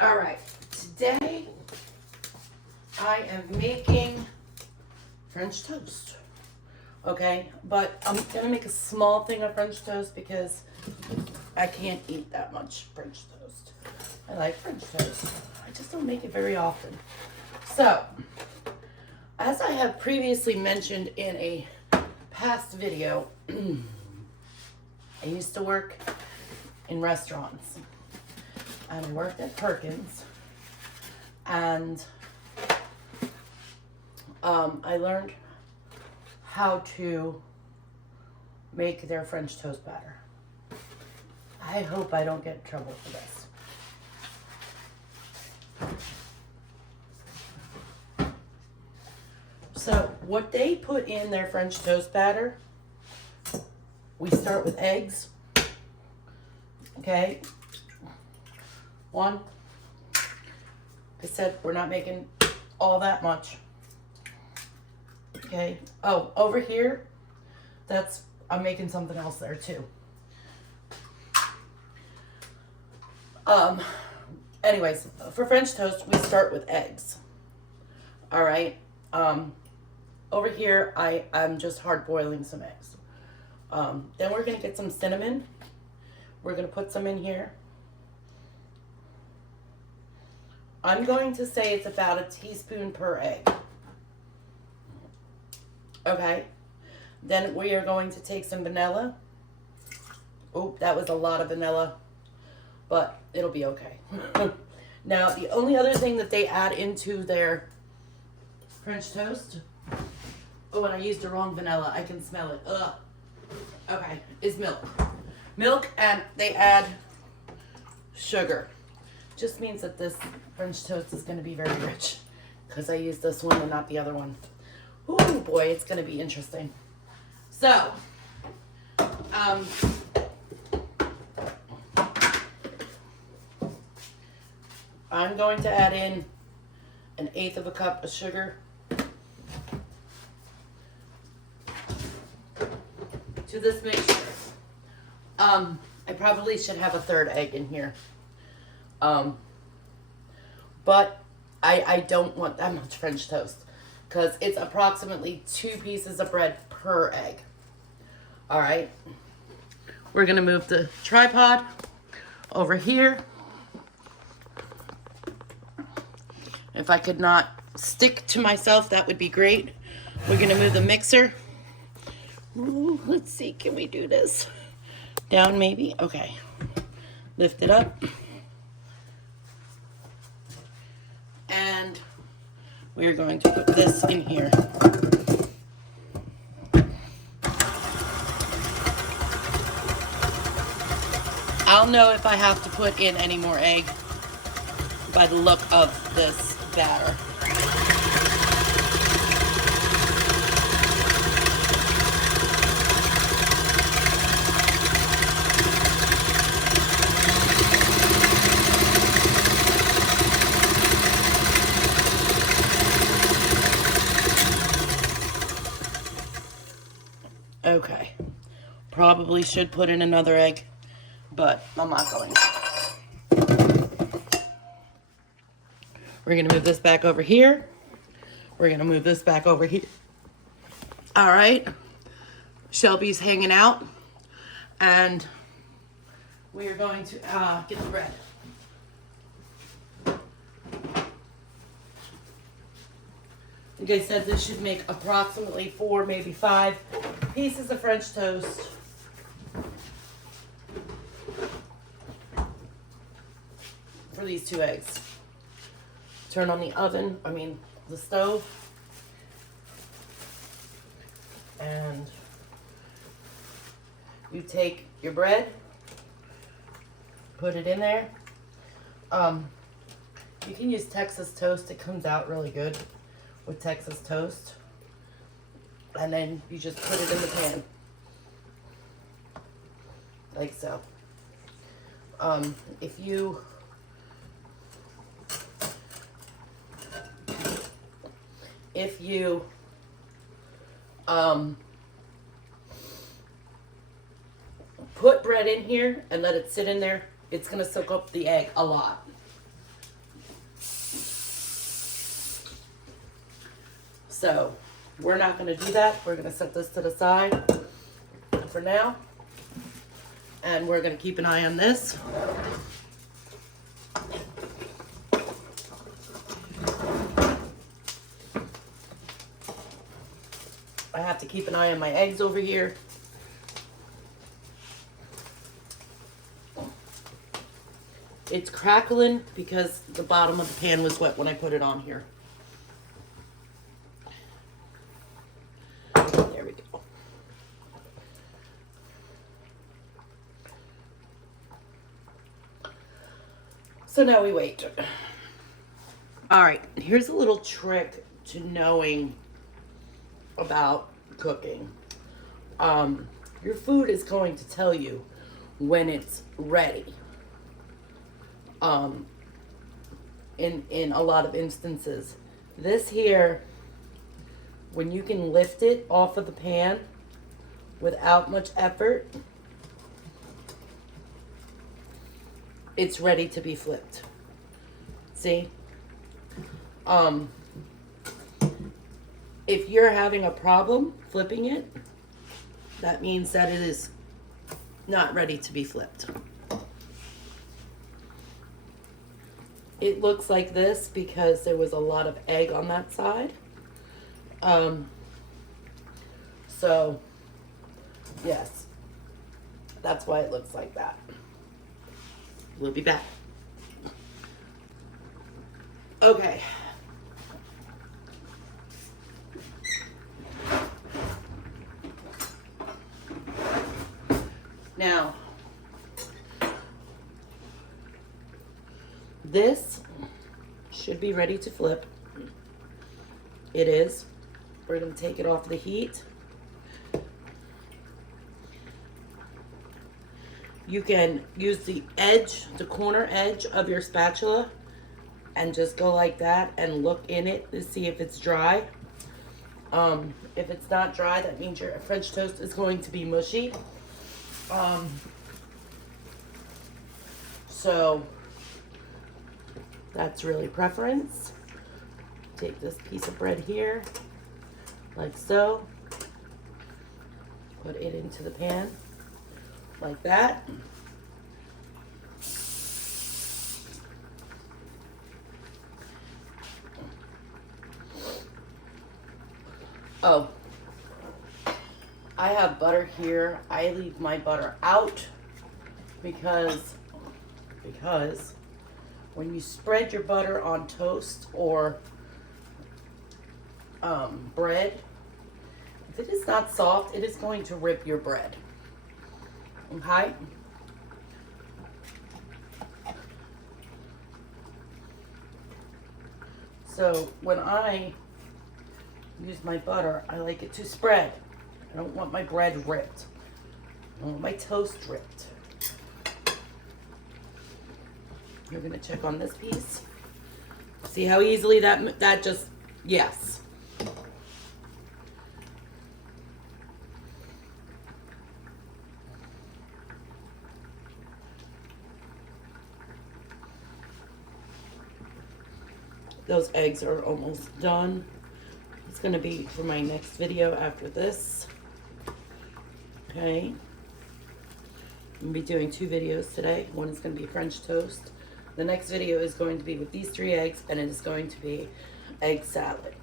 All right, today I am making French toast. Okay, but I'm gonna make a small thing of French toast because I can't eat that much French toast. I like French toast. I just don't make it very often. So, as I have previously mentioned in a past video, I used to work in restaurants. And I worked at Perkins. And I learned how to make their French toast batter. I hope I don't get in trouble for this. So what they put in their French toast batter, we start with eggs. Okay. One. I said we're not making all that much. Okay. Oh, over here, I'm making something else there too. Anyways, for French toast, we start with eggs. All right. Over here, I'm just hard boiling some eggs. Then we're gonna get some cinnamon. We're gonna put some in here. I'm going to say it's about a teaspoon per egg. Okay. Then we are going to take some vanilla. Oh, that was a lot of vanilla, but it'll be okay. Now, the only other thing that they add into their French toast, oh, and I used the wrong vanilla. I can smell it. Ugh. Okay, is milk. Milk, and they add sugar. Just means that this French toast is going to be very rich because I used this one and not the other one. Oh boy, it's going to be interesting. So, I'm going to add in 1/8 of a cup of sugar to this mixture. I probably should have a 1/3 egg in here. But I don't want that much French toast because it's approximately 2 pieces of bread per egg. All right. We're going to move the tripod over here. If I could not stick to myself, that would be great. We're going to move the mixer. Ooh, let's see. Can we do this? Down maybe? Okay. Lift it up. And we're going to put this in here. I'll know if I have to put in any more egg by the look of this batter. Okay, probably should put in another egg, but I'm not going to. We're going to move this back over here. We're going to move this back over here. All right, Shelby's hanging out, and we are going to get the bread. Like I said, this should make approximately 4, maybe 5 pieces of French toast. For these 2 eggs. Turn on the the stove. And you take your bread, put it in there. You can use Texas toast. It comes out really good with Texas toast. And then you just put it in the pan. Like so. If you put bread in here and let it sit in there, it's going to soak up the egg a lot. So we're not going to do that. We're going to set this to the side for now. And we're going to keep an eye on this. I have to keep an eye on my eggs over here. It's crackling because the bottom of the pan was wet when I put it on here. There we go. So now we wait. All right, here's a little trick to knowing about cooking. Your food is going to tell you when it's ready. In a lot of instances, this here, when you can lift it off of the pan without much effort, it's ready to be flipped. See? If you're having a problem flipping it, that means that it is not ready to be flipped. It looks like this because there was a lot of egg on that side. So, yes, that's why it looks like that. We'll be back. Okay. Now, this should be ready to flip. It is. We're going to take it off the heat. You can use the edge, the corner edge of your spatula and just go like that and look in it to see if it's dry. If it's not dry, that means your French toast is going to be mushy. So that's really preference. Take this piece of bread here, like so. Put it into the pan, like that. Oh, I have butter here. I leave my butter out because when you spread your butter on toast or bread, if it is not soft, it is going to rip your bread. Okay? So when I use my butter, I like it to spread. I don't want my bread ripped. I want my toast ripped. You're gonna check on this piece. See how easily that just, yes. Those eggs are almost done. It's gonna be for my next video after this. Okay. I'm gonna be doing 2 videos today. One is gonna be French toast. The next video is going to be with these 3 eggs, and it is going to be egg salad.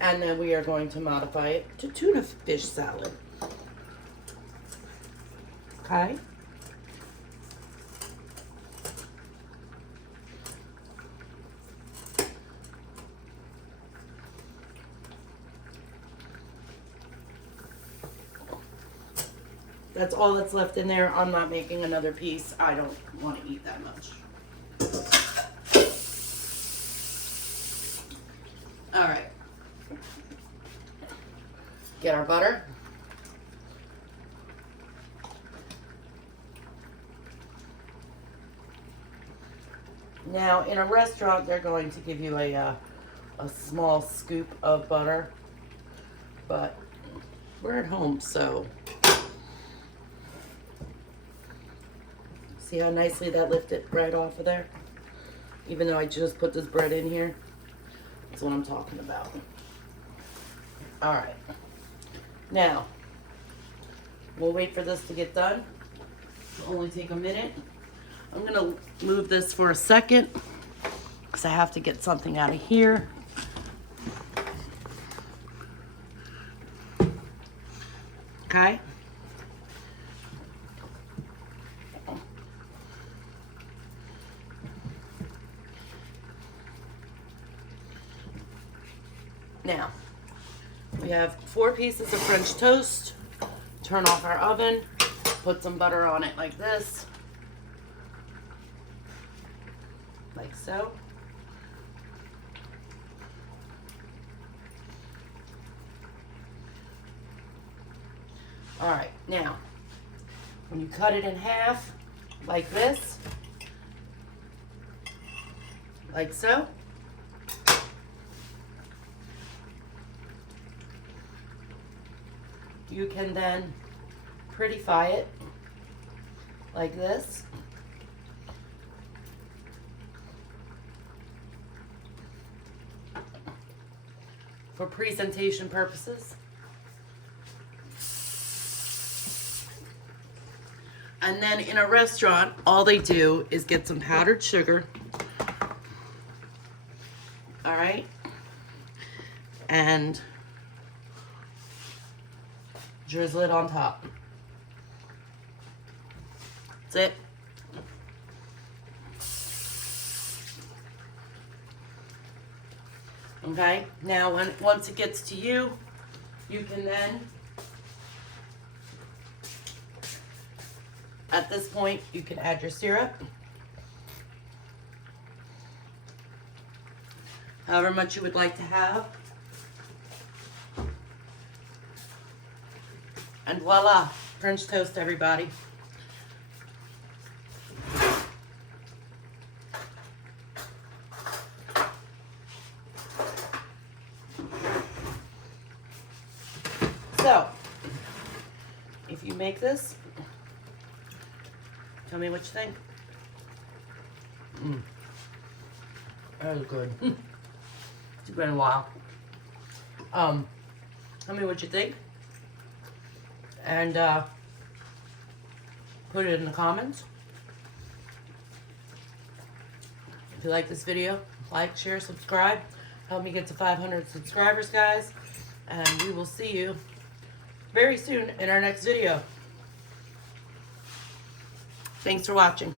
And then we are going to modify it to tuna fish salad. Okay. That's all that's left in there. I'm not making another piece. I don't want to eat that much. All right. Get our butter. Now, in a restaurant, they're going to give you a small scoop of butter, but we're at home, so see how nicely that lifted right off of there? Even though I just put this bread in here. That's what I'm talking about. All right. Now, we'll wait for this to get done. It'll only take a minute. I'm going to move this for a second because I have to get something out of here. Okay. Now, we have 4 pieces of French toast. Turn off our oven. Put some butter on it like this. Like so. All right, now, when you cut it in half, like this, like so, you can then prettify it like this. For presentation purposes. And then in a restaurant, all they do is get some powdered sugar. All right. And drizzle it on top. That's it. Okay, now once it gets to you, you can then, at this point, you can add your syrup. However much you would like to have. And voila, French toast, everybody. So, if you make this, tell me what you think. That was good. It's been a while. Tell me what you think. And put it in the comments. If you like this video, like, share, subscribe. Help me get to 500 subscribers, guys. And we will see you very soon in our next video. Thanks for watching.